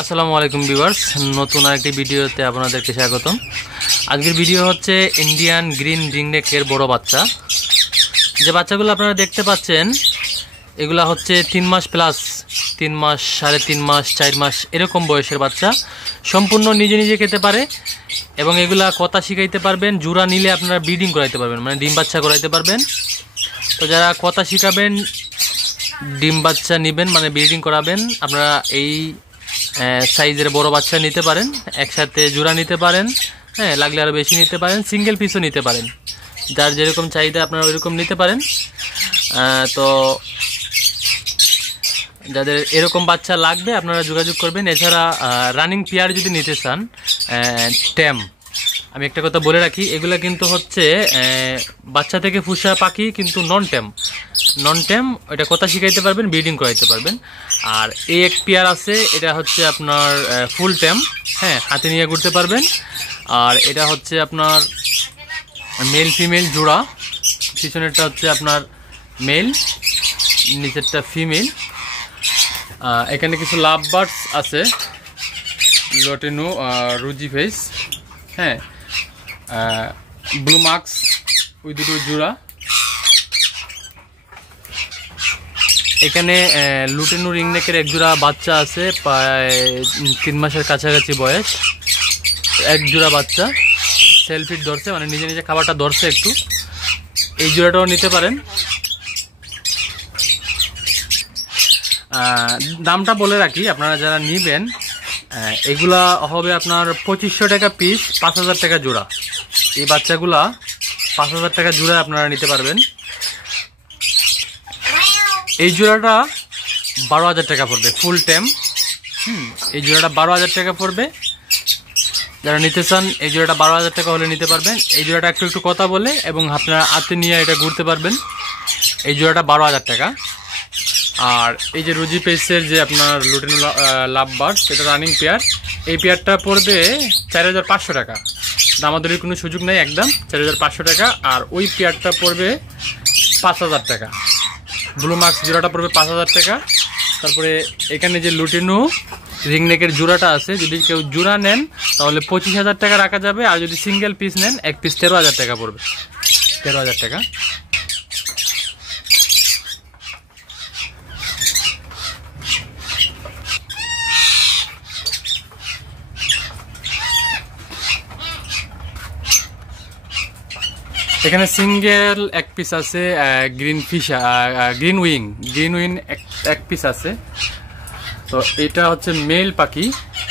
আসসালামু আলাইকুম ভিউয়ার্স, নতুন আরেকটি ভিডিওতে আপনাদেরকে স্বাগতম। আজকের ভিডিও হচ্ছে ইন্ডিয়ান গ্রিন রিংনেকের বড় বাচ্চা। যে বাচ্চাগুলো আপনারা দেখতে পাচ্ছেন এগুলা হচ্ছে 3 মাস প্লাস, 3 মাস, 3.5 মাস, 4 মাস এরকম বয়সের বাচ্চা। সম্পূর্ণ নিজে নিজে খেতে পারে এবং এগুলা কথা শিখাইতে পারবেন। জোড়া নিলে আপনারা ব্রিডিং করাইতে পারবেন, মানে ডিম বাচ্চা করাইতে পারবেন। তো যারা কথা শিখাবেন, ডিম বাচ্চা নেবেন মানে ব্রিডিং করাবেন, আপনারা এই সাইজের বড় বাচ্চা নিতে পারেন। একসাথে জোড়া নিতে পারেন, হ্যাঁ, লাগলে আরও বেশি নিতে পারেন, সিঙ্গেল পিসও নিতে পারেন। যার যেরকম চাহিদা আপনারা ওইরকম নিতে পারেন। তো যাদের এরকম বাচ্চা লাগবে আপনারা যোগাযোগ করবেন। এছাড়া রানিং পেয়ার যদি নিতে চান, ট্যাম, আমি একটা কথা বলে রাখি, এগুলা কিন্তু হচ্ছে বাচ্চা থেকে ফুসা পাখি, কিন্তু নন ট্যাম। এটা কথা শিখাইতে পারবেন, ব্রিডিং করাইতে পারবেন। আর এই এক পেয়ার আছে, এটা হচ্ছে আপনার ফুল ট্যাম, হ্যাঁ, হাতে নিয়ে ঘুরতে পারবেন। আর এটা হচ্ছে আপনার মেল ফিমেল জোড়া। পিছনেরটা হচ্ছে আপনার মেল, নিচেরটা ফিমেল। এখানে কিছু লাভ বার্ডস আছে, লটেনো, রুজি ফেস, হ্যাঁ, ব্লু মার্কস, ওই দুটো জোড়া। এখানে লুটেনো রিংনেকের এক জোড়া বাচ্চা আছে, প্রায় 3 মাসের কাছাকাছি বয়স। এক জোড়া বাচ্চা সেলফিট ধরছে, মানে নিজে নিজে খাবারটা ধরছে একটু। এই জোড়াটাও নিতে পারেন। দামটা বলে রাখি, আপনারা যারা নিবেন এগুলা হবে আপনার 2500 টাকা পিস, 5000 টাকা জোড়া। এই বাচ্চাগুলা 5000 টাকা জোড়া আপনারা নিতে পারবেন। এই জোড়াটা 12000 টাকা পড়বে, ফুল ট্যাম। এই জোড়াটা 12000 টাকা পড়বে। যারা নিতে চান এই জোড়াটা 12000 টাকা হলে নিতে পারবেন। এই জোড়াটা একটু একটু কথা বলে এবং আপনারা হাতে নিয়ে এটা ঘুরতে পারবেন। এই জোড়াটা 12000 টাকা। আর এই যে রুজি পেসের যে আপনার লুটেনো লাভ বার্ড, সেটা রানিং পেয়ার। এই পেয়ারটা পড়বে 4500 টাকা। দামাদারির কোনো সুযোগ নেই, একদম 4500 টাকা। আর ওই পেয়ারটা পড়বে 5000 টাকা। ব্লু মার্কস জোড়াটা পড়বে 5000 টাকা। তারপরে এখানে যে লুটেনো রিংনেকের জোড়াটা আছে, যদি কেউ জোড়া নেন তাহলে 25000 টাকা রাখা যাবে। আর যদি সিঙ্গেল পিস নেন, এক পিস 13000 টাকা পড়বে, 13000 টাকা। এখানে সিঙ্গেল এক পিস আছে, গ্রিন ফিশ, গ্রিন উইং এক পিস আছে। তো এটা হচ্ছে মেল পাখি।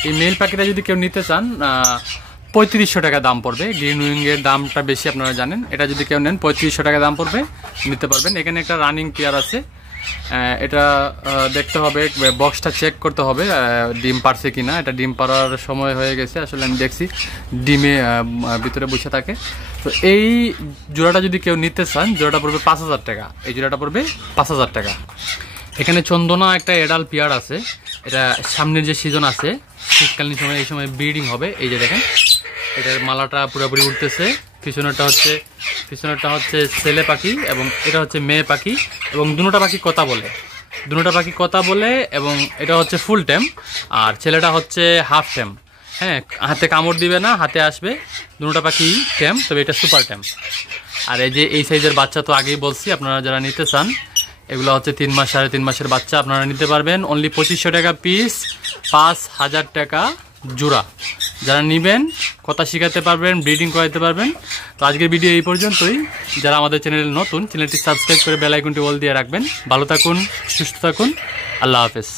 এই মেল পাখিটা যদি কেউ নিতে চান 3500 টাকা দাম পড়বে। গ্রিন উইং এর দামটা বেশি, আপনারা জানেন। এটা যদি কেউ নেন 3500 টাকা দাম পড়বে, নিতে পারবেন। এখানে একটা রানিং পেয়ার আছে, এটা দেখতে হবে, বক্সটা চেক করতে হবে ডিম পারছে কিনা। এটা ডিম পাড়ার সময় হয়ে গেছে, আসলে আমি দেখছি ডিমে ভিতরে বসে থাকে। তো এই জোড়াটা যদি কেউ নিতে চান, জোড়াটা পড়বে 5000 টাকা। এই জোড়াটা পড়বে 5000 টাকা। এখানে চন্দনা একটা এডাল পেয়ার আছে। এটা সামনের যে সিজন আছে, শীতকালীন সময়, এই সময় ব্রিডিং হবে। এই যে দেখেন, এটার মালাটা পুরোপুরি উঠতেছে। পিছনেরটা হচ্ছে ছেলে পাখি এবং এটা হচ্ছে মেয়ে পাখি। এবং দুটোটা পাখি কথা বলে এবং এটা হচ্ছে ফুল ট্যাম। আর ছেলেটা হচ্ছে হাফ ট্যাম, হ্যাঁ, হাতে কামড় দিবে না, হাতে আসবে। দুটোটা পাখি ট্যাম, তবে এটা সুপার ট্যাম। আর এই যে এই সাইজের বাচ্চা তো আগেই বলছি, আপনারা যারা নিতে চান, এগুলো হচ্ছে 3 মাস, 3.5 মাসের বাচ্চা আপনারা নিতে পারবেন। অনলি 2500 টাকা পিস, 5000 টাকা জোড়া। যারা নেবেন কথা শিখাতে পারবেন, ব্রিডিং করাতে পারবেন। তো আজকের ভিডিও এই পর্যন্তই। যারা আমাদের চ্যানেলে নতুন, চ্যানেলটি সাবস্ক্রাইব করে বেল আইকনটি অল দিয়ে রাখবেন। ভালো থাকুন, সুস্থ থাকুন, আল্লাহ হাফেজ।